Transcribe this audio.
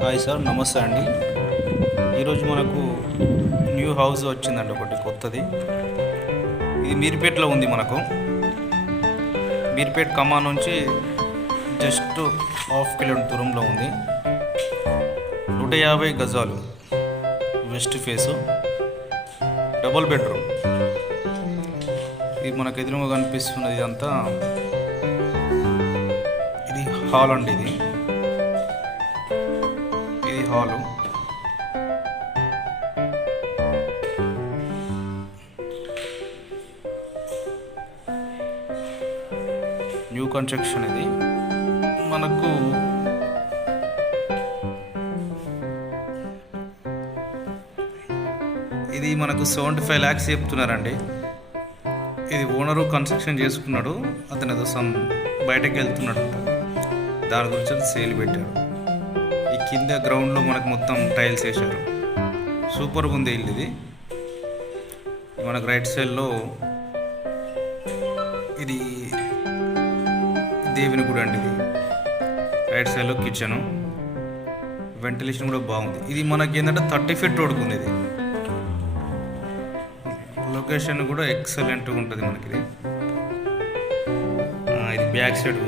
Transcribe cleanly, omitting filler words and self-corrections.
Hi sir, నమస్తే అండి. ఈరోజు మనకు న్యూ హౌస్ వచ్చిందండి, ఒకటి కొత్తది. ఇది మీర్పేట్లో ఉంది. మనకు మీర్పేట్ కమాన్ నుంచి జస్ట్ హాఫ్ కిలోమీటర్ దూరంలో ఉంది. 150 గజాలు, వెస్ట్ ఫేసు, డబుల్ బెడ్రూమ్. ఇది మనకు ఎదురుగా కనిపిస్తున్నది. ఇదంతా ఇది హాల్ అండి. ఇది హాలు. New construction. ఇది మనకు ఇది మనకు 75 lakhs చెప్తున్నారండి. ఇది ఓనరు కన్స్ట్రక్షన్ చేసుకున్నాడు. అతను ఏదో బయటకు వెళ్తున్నాడు, దాని గురించి సేల్ పెట్టారు. ఈ కింద గ్రౌండ్లో మనకు మొత్తం టైల్స్ వేశారు. సూపర్గా ఉంది ఇల్లు. ఇది మనకు రైట్ సైడ్లో ఇది దేవుని గుడి అండి. ఇది రైట్ సైడ్లో కిచెను, వెంటిలేషన్ కూడా బాగుంది. ఇది మనకి ఏంటంటే 30 feet రోడ్కు ఉంది. ఇది లొకేషన్ కూడా ఎక్సలెంట్గా ఉంటుంది మనకి. ఇది బ్యాక్ సైడ్